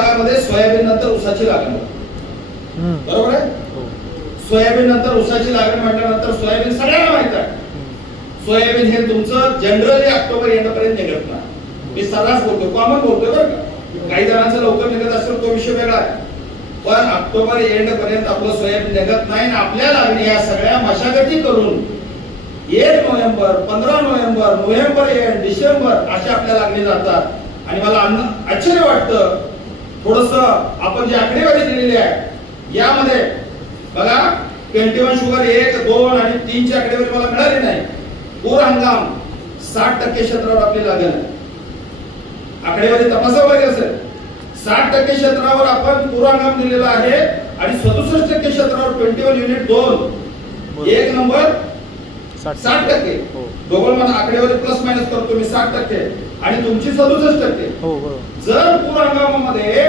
भागामध्ये सोयाबीन नंतर ऊसाची लागण. बरोबर आहे? हो. सोयाबीन नंतर ऊसाची लागण म्हटल्यानंतर सोयाबीन सगळ्यांना माहीत आहे. सोयाबीन हे तुमचं जनरली ऑक्टोबर एंड पर्यंत निघत नाही. मी सर्रास बोलतो कॉमन बोलतोय बरं का. काही जणांचं लवकर निघत असेल तो विषय वेगळा आहे. पण ऑक्टोबर एंड पर्यंत आपलं सोयाबीन निघत नाही आणि आपल्या लागणी या सगळ्या मशागती करून एक नोव्हेंबर पंधरा नोव्हेंबर नोव्हेंबर एंड डिसेंबर अशा आपल्या लागणी जातात. आणि मला अन्न- आश्चर्य वाटतं थोडस आपण जी आकडेवारी दिलेली आहे यामध्ये बघा ट्वेंटी वन शुगर एक दोन आणि तीनची आकडेवारी मला मिळाली नाही. पूर हंगाम साठ टक्के क्षेत्रावर आपली लागेल. आकडेवारी तपासावं लागेल असेल. साठ टक्के क्षेत्रावर आपण पूर हंगाम दिलेला आहे आणि सदुसष्ट टक्के क्षेत्रावर ट्वेंटी वन युनिट दोन. एक नंबर साठ टक्के. हो. दोघं मला आकडेवारी प्लस मायनस करतो मी साठ टक्के. आणि तुमची सदुसष्ट टक्के. हो जर पूर हंगामामध्ये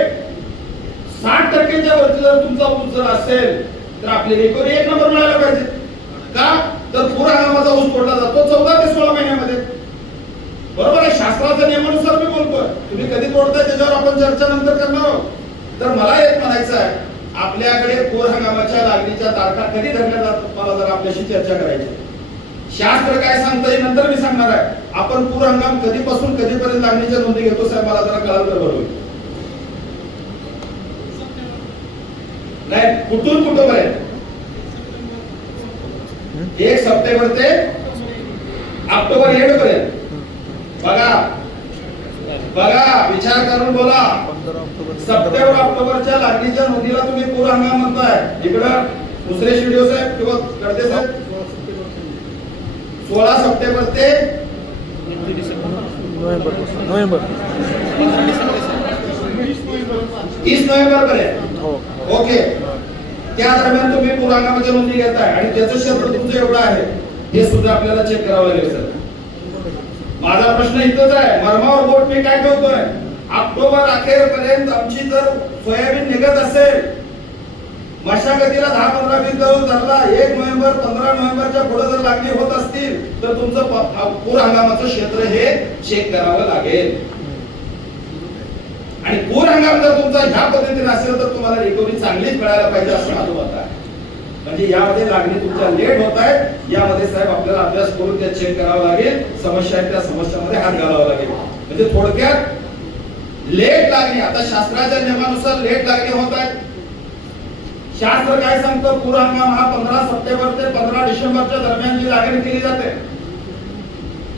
साठ टक्क्याच्या वरती जर तुमचा ऊस जर असेल तर आपली रिकव्हरी एक नंबर मिळायला पाहिजे. का? तर पूर हंगामाचा ऊस तोडला जातो चौदा ते सोळा महिन्यामध्ये. बरोबर आहे शास्त्राच्या नियमानुसार मी बोलतोय. तुम्ही कधी तोडताय त्याच्यावर आपण चर्चा नंतर करणार आहोत. तर मला एक म्हणायचं आहे आपल्याकडे पूर हंगामाच्या लागणीच्या तारखा कधी धरल्या जातात मला जर आपल्याशी चर्चा करायची. शास्त्र काय सांगतं हे नंतर मी सांगणार आहे. आपण पूर हंगाम कधीपासून कधीपर्यंत लागणीच्या नोंदी घेतो साहेब? मला जरा कळाल तर बरोबर. नाही कुठून कुठपर्यंत एक सप्टेंबर ते ऑक्टोबर एड पर्यंत बघा. बघा विचार करून बोला. सप्टेंबर ऑक्टोबरच्या लागणीच्या नोंदीला तुम्ही पूर हंगाम म्हणताय. इकडं दुसरे स्टुडिओ साहेब किंवा कडदे साहेब? सोळा सप्टेंबर ते नोव्हेंबर नोव्हेंबर तीस नोव्हेंबर पर्यंत हो. ओके. त्या दरम्यान तुम्ही पूर हंगामाच्या नोंदी घेताय आणि त्याचं क्षेत्र तुमचं एवढं आहे हे सुद्धा आपल्याला चेक करावं लागेल सर माझा प्रश्न इथंच आहे मर्मावर बोट मी काय ठेवतोय? ऑक्टोबर अखेर पर्यंत आमची जर सोयाबीन निघत असेल मशागतीला दहा पंधरा वीस जाऊन धरला एक नोव्हेंबर पंधरा नोव्हेंबरच्या पुढे जर लागणी होत असतील तर तुमचं पूर हंगामाचं क्षेत्र हे चेक करावं लागेल. आणि पूर हंगाम जर तुमचा ह्या पद्धतीने असेल तर तुम्हाला रिकव्हरी चांगलीच मिळायला पाहिजे असं माझं मत आहे. म्हणजे यामध्ये लागणी तुमच्या लेट होत आहे यामध्ये साहेब आपल्याला अभ्यास करून त्या चेक करावं लागेल समस्या आहेत त्या समस्यामध्ये हात घालावा लागेल. म्हणजे थोडक्यात लेट लागणी आता शास्त्राच्या नियमानुसार लेट लागणी होत आहेत. शास्त्र काय सांगतं? पूर हंगाम हा पंधरा सप्टेंबर ते पंधरा डिसेंबरच्या दरम्यान जी लागणी केली जाते.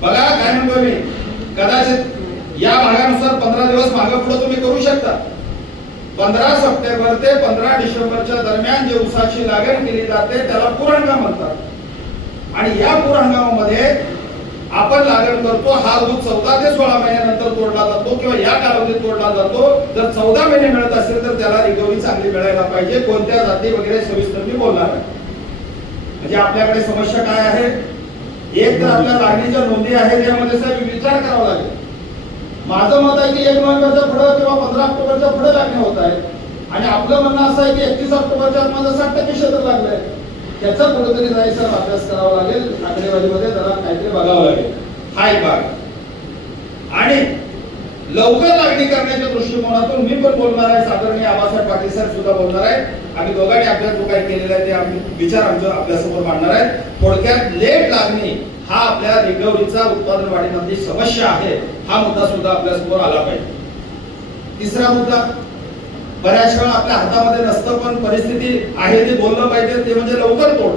बघा काय म्हणतोय मी? कदाचित या भागानुसार पंधरा दिवस मागे पुढे तुम्ही करू शकता. पंधरा सप्टेंबर ते पंधरा डिसेंबरच्या दरम्यान जे ऊसाची लागण केली जाते त्याला पूर हंगाम म्हणतात. आणि या पूर हंगामामध्ये आपण लागण करतो हा ऊस चौदा ते सोळा महिन्यानंतर तोडला जातो किंवा या कालावधीत तोडला जातो. जर चौदा महिने मिळत असेल तर त्याला रिकव्हरी चांगली मिळायला पाहिजे. कोणत्या जाती वगैरे सविस्तर मी बोलणार म्हणजे आपल्याकडे समस्या काय आहे? एक तर आपल्या लागणीच्या नोंदी आहेत यामध्ये साहेब विचार करावा लागेल. माझं मत आहे की एक नोव्हेंबरच्या पुढे किंवा पंधरा ऑक्टोबरच्या पुढे लागणे होत आहे. आणि आपलं म्हणणं असं आहे की एकतीस ऑक्टोबरच्या आत माझं साठ टक्के क्षेत्र लागलंय त्याचा कुठेतरी जायचा अभ्यास करावा लागेल. आकडेवारीमध्ये जरा काहीतरी बघावं लागेल. हा एक भाग आणि लवकर लागणी करण्याच्या दृष्टिकोनातून मी पण बोलणार आहे. साधारण आबासाहेब पाटील साहेब सुद्धा बोलणार आहे आम्ही दोघांनी अभ्यास जो काही केलेला आहे ते आम्ही विचार आमच्या आपल्यासमोर मांडणार आहे थोडक्यात लेट लागणी हा आपल्या रिकव्हरीचा उत्पादन वाढीमधली समस्या आहे हा मुद्दा सुद्धा आपल्यासमोर आला पाहिजे. तिसरा मुद्दा बऱ्याच वेळा आपल्या हातामध्ये नसतं पण परिस्थिती आहे ते बोललं पाहिजे ते म्हणजे लवकर तोड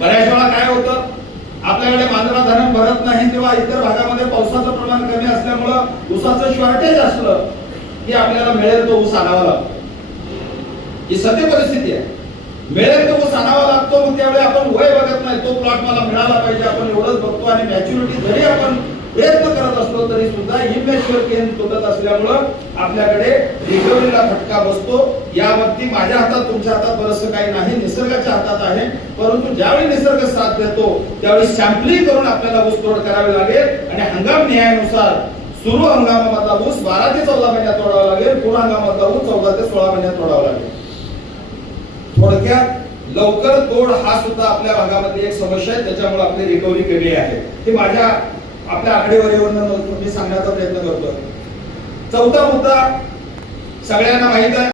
बऱ्याच वेळा काय होतं आपल्याकडे मांजरा धरण भरत नाही किंवा इतर भागामध्ये पावसाचं प्रमाण कमी असल्यामुळं ऊसाचं शॉर्टेज असलं की आपल्याला मिळेल तो ऊस आणावा लागतो. ही सत्य परिस्थिती आहे. मिळेल तो ऊस आणावा लागतो मग त्यावेळी आपण वय बघत नाही. तो प्लॉट मला मिळाला पाहिजे आपण एवढंच बघतो आणि मॅच्युरिटी जरी आपण प्रयत्न करत असलो तरी सुद्धा इमॅच्युअर केन तुटत असल्यामुळं आपल्याकडे रिकव्हरीला फटका बसतो. यावरती माझ्या हातात तुमच्या हातात बरंचसं काही नाही निसर्गाच्या हातात आहे. परंतु ज्यावेळी निसर्ग साथ देतो त्यावेळी सॅम्पलिंग करून आपल्याला ऊसतोड करावी लागेल. आणि हंगाम न्यायानुसार सुरू हंगामामधला ऊस बारा ते चौदा महिन्यात तोडावा लागेल. पूर्ण हंगामातला ऊस चौदा ते सोळा महिन्यात तोडावा लागेल. थोडक्यात लवकर तोड हा सुद्धा आपल्या भागामध्ये एक समस्या आहे. त्याच्यामुळे आपली रिकव्हरी केली आहे. हे माझ्या आपल्या आकडेवारीवरून मी सांगण्याचा प्रयत्न करतो चौथा मुद्दा सगळ्यांना माहीत आहे.